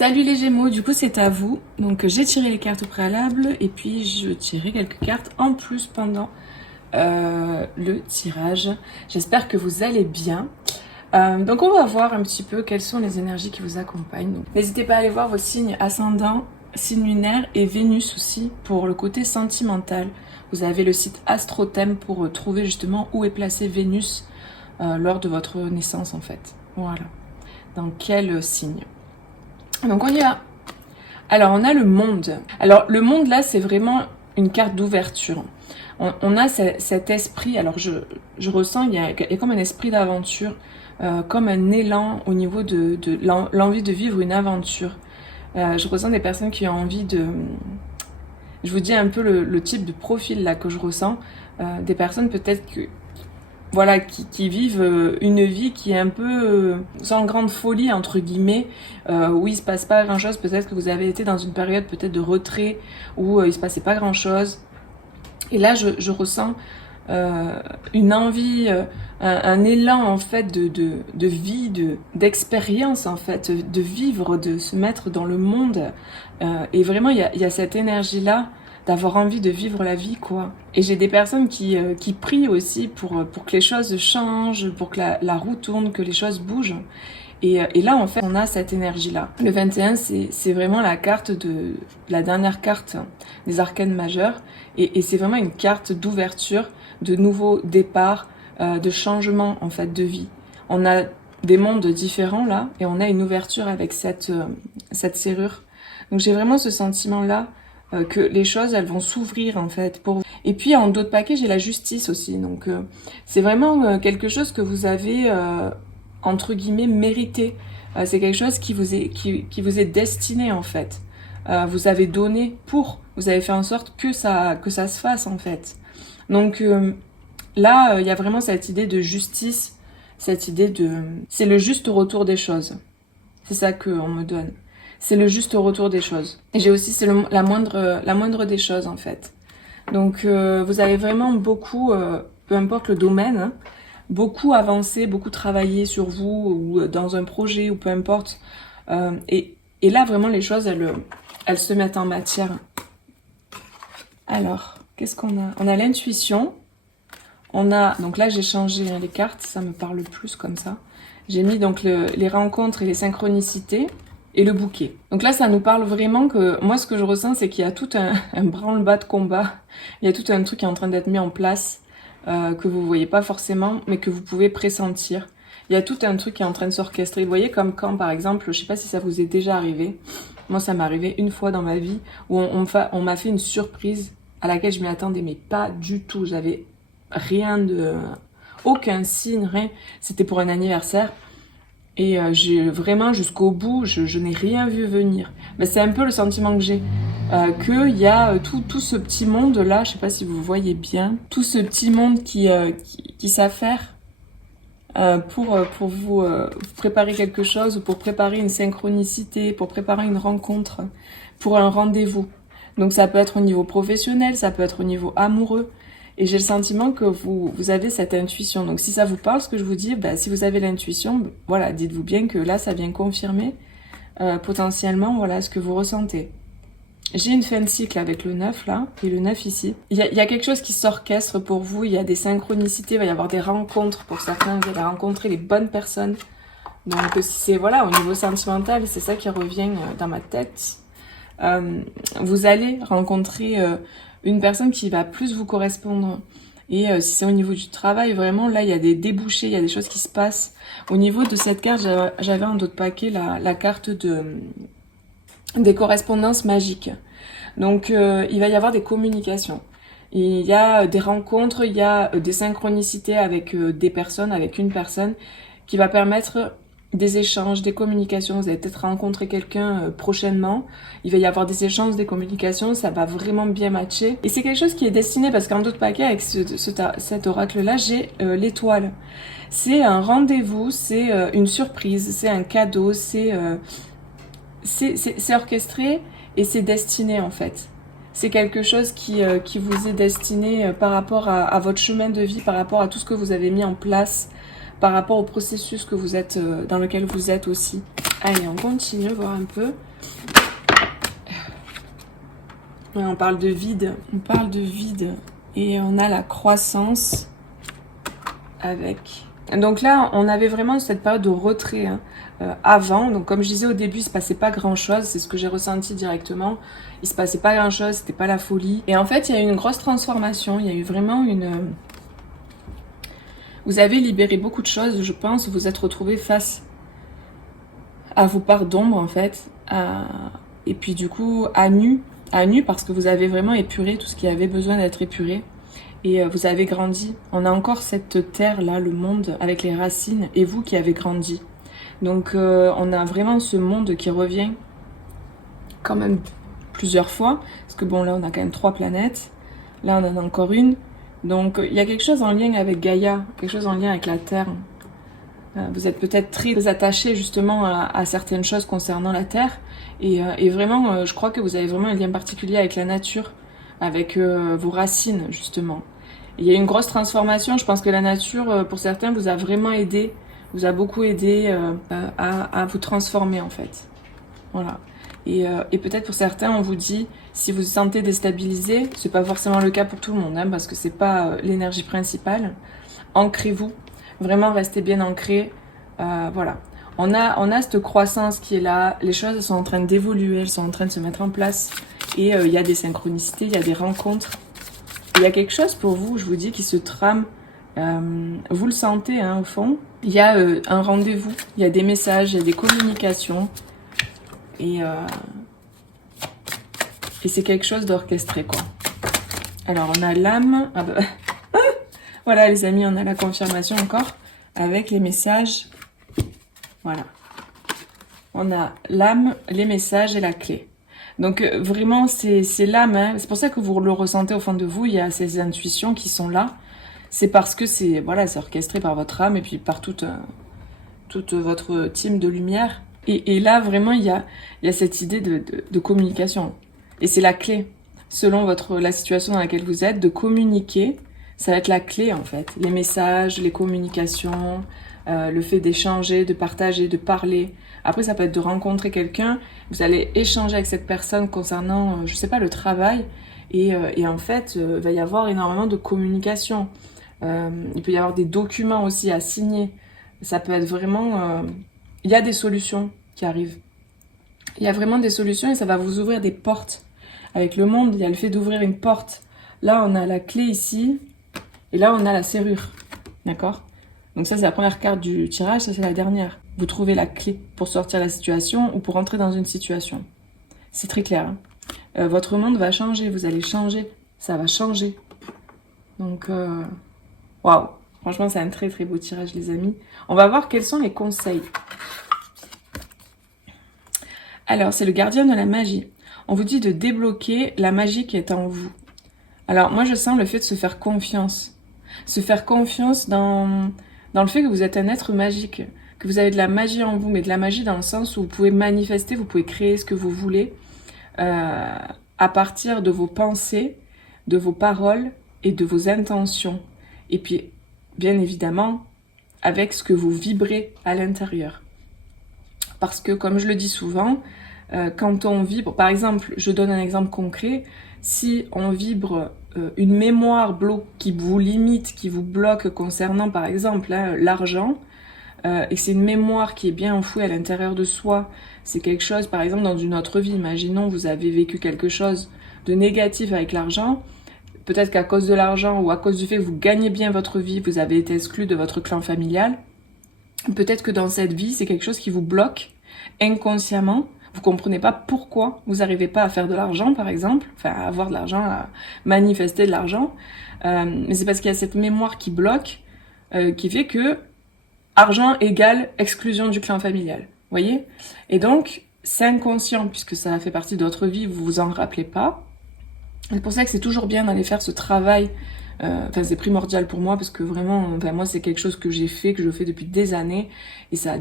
Salut les Gémeaux, du coup c'est à vous. Donc j'ai tiré les cartes au préalable et puis je tirerai quelques cartes en plus pendant le tirage. J'espère que vous allez bien. Donc on va voir un petit peu quelles sont les énergies qui vous accompagnent. N'hésitez pas à aller voir vos signes ascendants, signes lunaires et Vénus aussi pour le côté sentimental. Vous avez le site AstroThème pour trouver justement où est placée Vénus lors de votre naissance en fait. Voilà. Dans quel signe. Donc on y va. Alors on a le monde. Alors le monde là c'est vraiment une carte d'ouverture. On a cet esprit, alors je ressens il y a comme un esprit d'aventure, comme un élan au niveau de l'envie de vivre une aventure. Je ressens des personnes qui ont envie de... Je vous dis un peu le type de profil là que je ressens. Des personnes peut-être que... Voilà, qui vivent une vie qui est un peu sans grande folie, entre guillemets, où il se passe pas grand-chose. Peut-être que vous avez été dans une période peut-être de retrait, où il se passait pas grand-chose. Et là, je ressens une envie, un élan, en fait, de vie, d'expérience, en fait, de vivre, de se mettre dans le monde. Et vraiment, il y a cette énergie-là, d'avoir envie de vivre la vie, quoi. Et j'ai des personnes qui prient aussi pour que les choses changent, pour que la roue tourne, que les choses bougent. Et là, en fait, on a cette énergie-là. Le 21, c'est vraiment la carte la dernière carte des arcanes majeures. Et c'est vraiment une carte d'ouverture, de nouveau départ, de changement, en fait, de vie. On a des mondes différents, là, et on a une ouverture avec cette serrure. Donc j'ai vraiment ce sentiment-là, que les choses, elles vont s'ouvrir en fait pour vous. Et puis en d'autres paquets, j'ai la justice aussi. Donc c'est vraiment quelque chose que vous avez entre guillemets mérité. C'est quelque chose qui vous est destiné en fait. Vous avez donné vous avez fait en sorte que ça se fasse en fait. Donc là, il y a vraiment cette idée de justice, cette idée c'est le juste retour des choses. C'est ça qu'on me donne. C'est le juste retour des choses. Et j'ai aussi, c'est la moindre des choses, en fait. Donc, vous avez vraiment beaucoup, peu importe le domaine, hein, beaucoup avancé, beaucoup travaillé sur vous, ou dans un projet, ou peu importe. Et là, vraiment, les choses, elles se mettent en matière. Alors, qu'est-ce qu'on a? On a l'intuition. Donc là, j'ai changé les cartes, ça me parle plus comme ça. J'ai mis donc les rencontres et les synchronicités. Et le bouquet. Donc là, ça nous parle vraiment que... Moi, ce que je ressens, c'est qu'il y a tout un branle-bas de combat. Il y a tout un truc qui est en train d'être mis en place, que vous voyez pas forcément, mais que vous pouvez pressentir. Il y a tout un truc qui est en train de s'orchestrer. Vous voyez, comme quand, par exemple, je sais pas si ça vous est déjà arrivé. Moi, ça m'est arrivé une fois dans ma vie, où on m'a fait une surprise à laquelle je m'y attendais, mais pas du tout. J'avais aucun signe, rien. C'était pour un anniversaire. Et j'ai vraiment jusqu'au bout, je n'ai rien vu venir. Mais c'est un peu le sentiment que j'ai. Qu'il y a tout ce petit monde là, je sais pas si vous voyez bien, tout ce petit monde qui s'affaire pour vous préparer quelque chose, ou pour préparer une synchronicité, pour préparer une rencontre, pour un rendez-vous. Donc ça peut être au niveau professionnel, ça peut être au niveau amoureux. Et j'ai le sentiment que vous avez cette intuition. Donc si ça vous parle, ce que je vous dis, si vous avez l'intuition, voilà, dites-vous bien que là, ça vient confirmer potentiellement voilà, ce que vous ressentez. J'ai une fin de cycle avec le 9 là, et le 9 ici. Il y a quelque chose qui s'orchestre pour vous, il y a des synchronicités, il va y avoir des rencontres pour certains, vous allez rencontrer les bonnes personnes. Donc c'est voilà, au niveau sentimental, c'est ça qui revient dans ma tête. Vous allez rencontrer... une personne qui va plus vous correspondre. Et si c'est au niveau du travail, vraiment, là, il y a des débouchés, il y a des choses qui se passent. Au niveau de cette carte, j'avais en d'autres paquets la carte des correspondances magiques. Donc, il va y avoir des communications. Il y a des rencontres, il y a des synchronicités avec des personnes, avec une personne, qui va permettre des échanges, des communications. Vous allez peut-être rencontrer quelqu'un prochainement. Il va y avoir des échanges, des communications. Ça va vraiment bien matcher. Et c'est quelque chose qui est destiné, parce qu'en d'autres paquets, avec cet oracle-là, j'ai l'étoile. C'est un rendez-vous, c'est une surprise, c'est un cadeau, c'est orchestré et c'est destiné en fait. C'est quelque chose qui vous est destiné par rapport à votre chemin de vie, par rapport à tout ce que vous avez mis en place, par rapport au processus que vous êtes, dans lequel vous êtes aussi. Allez, on continue, voir un peu. Ouais, on parle de vide. On parle de vide. Et on a la croissance avec... Donc là, on avait vraiment cette période de retrait avant. Donc comme je disais au début, il se passait pas grand-chose. C'est ce que j'ai ressenti directement. Il se passait pas grand-chose, c'était pas la folie. Et en fait, il y a eu une grosse transformation. Il y a eu vraiment une... Vous avez libéré beaucoup de choses, je pense. Vous vous êtes retrouvés face à vos parts d'ombre, en fait. Et puis du coup, à nu parce que vous avez vraiment épuré tout ce qui avait besoin d'être épuré. Et vous avez grandi. On a encore cette terre-là, le monde, avec les racines, et vous qui avez grandi. Donc on a vraiment ce monde qui revient quand même plusieurs fois. Parce que bon, là, on a quand même 3 planètes. Là, on en a encore une. Donc il y a quelque chose en lien avec Gaïa, quelque chose en lien avec la Terre. Vous êtes peut-être très attaché justement à certaines choses concernant la Terre. Et vraiment, je crois que vous avez vraiment un lien particulier avec la nature, avec vos racines justement. Il y a une grosse transformation. Je pense que la nature, pour certains, vous a vraiment aidé, vous a beaucoup aidé à vous transformer en fait. Voilà. Et peut-être pour certains, on vous dit, si vous vous sentez déstabilisé, c'est pas forcément le cas pour tout le monde, hein, parce que c'est pas l'énergie principale. Ancrez-vous, vraiment restez bien ancrés. Voilà. On a cette croissance qui est là. Les choses sont en train d'évoluer, elles sont en train de se mettre en place. Et il y a des synchronicités, il y a des rencontres. Il y a quelque chose pour vous, je vous dis, qui se trame. Vous le sentez, hein, au fond. Il y a un rendez-vous, il y a des messages, il y a des communications. Et c'est quelque chose d'orchestré, quoi. Alors, on a l'âme. Ah bah... voilà, les amis, on a la confirmation encore avec les messages. Voilà. On a l'âme, les messages et la clé. Donc, vraiment, c'est l'âme. Hein. C'est pour ça que vous le ressentez au fond de vous. Il y a ces intuitions qui sont là. C'est parce que c'est orchestré par votre âme et puis par toute votre team de lumière. Et là, vraiment, il y a cette idée de communication. Et c'est la clé. Selon la situation dans laquelle vous êtes, de communiquer, ça va être la clé, en fait. Les messages, les communications, le fait d'échanger, de partager, de parler. Après, ça peut être de rencontrer quelqu'un. Vous allez échanger avec cette personne concernant, je sais pas, le travail. Et en fait, il va y avoir énormément de communication. Il peut y avoir des documents aussi à signer. Ça peut être vraiment... il y a des solutions qui arrivent. Il y a vraiment des solutions et ça va vous ouvrir des portes. Avec le monde, il y a le fait d'ouvrir une porte. Là, on a la clé ici. Et là, on a la serrure. D'accord ? Donc ça, c'est la première carte du tirage. Ça, c'est la dernière. Vous trouvez la clé pour sortir de la situation ou pour entrer dans une situation. C'est très clair. Hein ? Votre monde va changer. Vous allez changer. Ça va changer. Donc, waouh. Franchement, c'est un très très beau tirage, les amis. On va voir quels sont les conseils. Alors, c'est le gardien de la magie. On vous dit de débloquer la magie qui est en vous. Alors, moi, je sens le fait de se faire confiance. Se faire confiance dans le fait que vous êtes un être magique. Que vous avez de la magie en vous, mais de la magie dans le sens où vous pouvez manifester, vous pouvez créer ce que vous voulez à partir de vos pensées, de vos paroles et de vos intentions. Et puis, bien évidemment, avec ce que vous vibrez à l'intérieur. Parce que, comme je le dis souvent, quand on vibre, par exemple, je donne un exemple concret, si on vibre une mémoire qui vous limite, qui vous bloque concernant, par exemple, hein, l'argent, et que c'est une mémoire qui est bien enfouie à l'intérieur de soi, c'est quelque chose, par exemple, dans une autre vie, imaginons, vous avez vécu quelque chose de négatif avec l'argent, peut-être qu'à cause de l'argent ou à cause du fait que vous gagnez bien votre vie, vous avez été exclu de votre clan familial, peut-être que dans cette vie, c'est quelque chose qui vous bloque inconsciemment. Vous comprenez pas pourquoi vous n'arrivez pas à faire de l'argent, par exemple, enfin à avoir de l'argent, à manifester de l'argent. Mais c'est parce qu'il y a cette mémoire qui bloque, qui fait que argent égale exclusion du clan familial. Voyez ? Et donc, c'est inconscient, puisque ça fait partie d'autres vies, vous vous en rappelez pas. C'est pour ça que c'est toujours bien d'aller faire ce travail. Enfin, c'est primordial pour moi, parce que vraiment, moi, c'est quelque chose que j'ai fait, que je fais depuis des années, et ça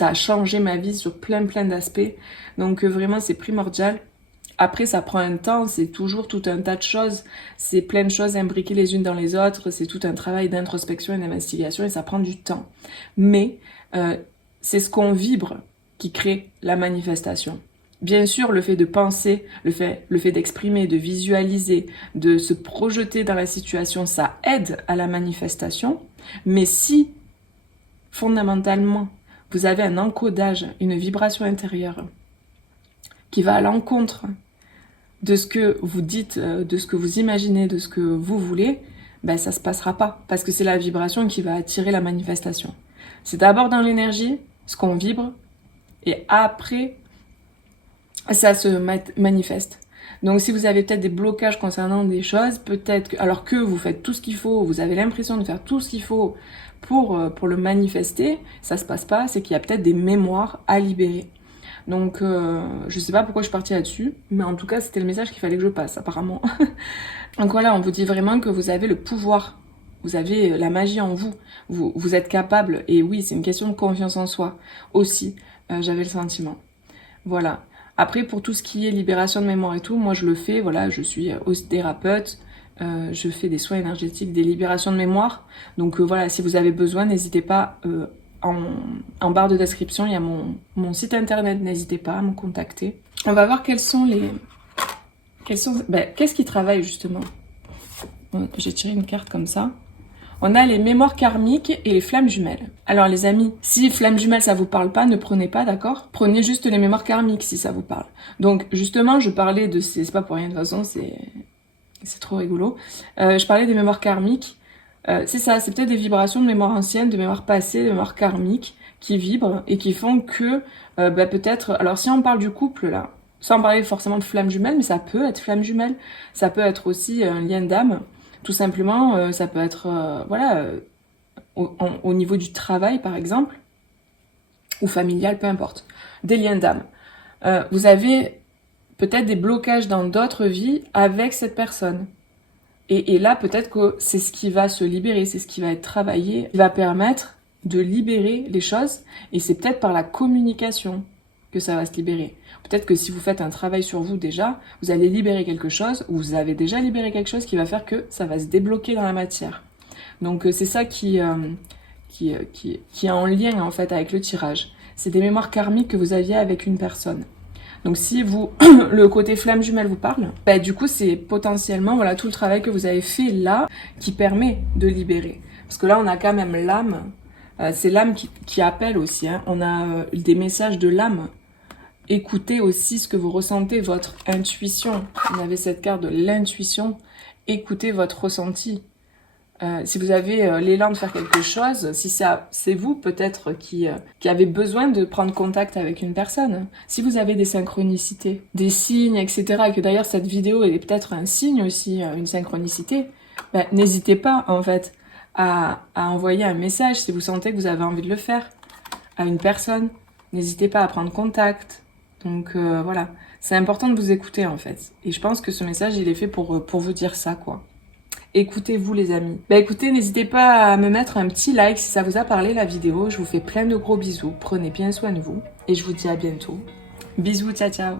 a changé ma vie sur plein d'aspects. Donc vraiment, c'est primordial. Après, ça prend un temps, c'est toujours tout un tas de choses. C'est plein de choses imbriquées les unes dans les autres. C'est tout un travail d'introspection et d'investigation et ça prend du temps. Mais c'est ce qu'on vibre qui crée la manifestation. Bien sûr, le fait de penser, le fait d'exprimer, de visualiser, de se projeter dans la situation, ça aide à la manifestation. Mais si, fondamentalement, vous avez un encodage, une vibration intérieure qui va à l'encontre de ce que vous dites, de ce que vous imaginez, de ce que vous voulez, ben ça se passera pas. Parce que c'est la vibration qui va attirer la manifestation. C'est d'abord dans l'énergie, ce qu'on vibre, et après, ça se manifeste. Donc si vous avez peut-être des blocages concernant des choses, peut-être que, alors que vous faites tout ce qu'il faut, vous avez l'impression de faire tout ce qu'il faut pour le manifester, ça se passe pas, c'est qu'il y a peut-être des mémoires à libérer. Donc je sais pas pourquoi je suis partie là-dessus, mais en tout cas c'était le message qu'il fallait que je passe apparemment. Donc voilà, on vous dit vraiment que vous avez le pouvoir, vous avez la magie en vous, vous êtes capable, et oui c'est une question de confiance en soi aussi, j'avais le sentiment. Voilà. Après, pour tout ce qui est libération de mémoire et tout, moi je le fais, voilà, je suis ostéothérapeute, je fais des soins énergétiques, des libérations de mémoire. Donc voilà, si vous avez besoin, n'hésitez pas, en barre de description, il y a mon site internet, n'hésitez pas à me contacter. On va voir qu'est-ce qui travaille justement. J'ai tiré une carte comme ça. On a les mémoires karmiques et les flammes jumelles. Alors les amis, si flammes jumelles ça vous parle pas, ne prenez pas, d'accord? Prenez juste les mémoires karmiques si ça vous parle. Donc justement, je parlais de ces... C'est pas pour rien de toute façon, c'est trop rigolo. Je parlais des mémoires karmiques. C'est ça, c'est peut-être des vibrations de mémoire ancienne, de mémoire passée, de mémoire karmique qui vibrent et qui font que peut-être... Alors si on parle du couple là, sans parler forcément de flammes jumelles, mais ça peut être flammes jumelles, ça peut être aussi un lien d'âme. Tout simplement, ça peut être, au niveau du travail, par exemple, ou familial, peu importe. Des liens d'âme. Vous avez peut-être des blocages dans d'autres vies avec cette personne. Et là, peut-être que c'est ce qui va se libérer, c'est ce qui va être travaillé, qui va permettre de libérer les choses. Et c'est peut-être par la communication que ça va se libérer. Peut-être que si vous faites un travail sur vous déjà, vous allez libérer quelque chose, ou vous avez déjà libéré quelque chose qui va faire que ça va se débloquer dans la matière. Donc c'est ça qui est en lien en fait avec le tirage. C'est des mémoires karmiques que vous aviez avec une personne. Donc si vous le côté flamme jumelle vous parle, bah, du coup c'est potentiellement voilà tout le travail que vous avez fait là qui permet de libérer. Parce que là on a quand même l'âme, c'est l'âme qui appelle aussi. Hein. On a des messages de l'âme. Écoutez aussi ce que vous ressentez, votre intuition. Vous avez cette carte de l'intuition. Écoutez votre ressenti. Si vous avez l'élan de faire quelque chose, si c'est vous peut-être qui avez besoin de prendre contact avec une personne. Si vous avez des synchronicités, des signes, etc. Et que d'ailleurs cette vidéo est peut-être un signe aussi, une synchronicité, ben, n'hésitez pas en fait à envoyer un message si vous sentez que vous avez envie de le faire à une personne. N'hésitez pas à prendre contact. Donc voilà, c'est important de vous écouter en fait. Et je pense que ce message, il est fait pour vous dire ça, quoi. Écoutez-vous les amis. Bah écoutez, n'hésitez pas à me mettre un petit like si ça vous a parlé la vidéo. Je vous fais plein de gros bisous. Prenez bien soin de vous. Et je vous dis à bientôt. Bisous, ciao ciao.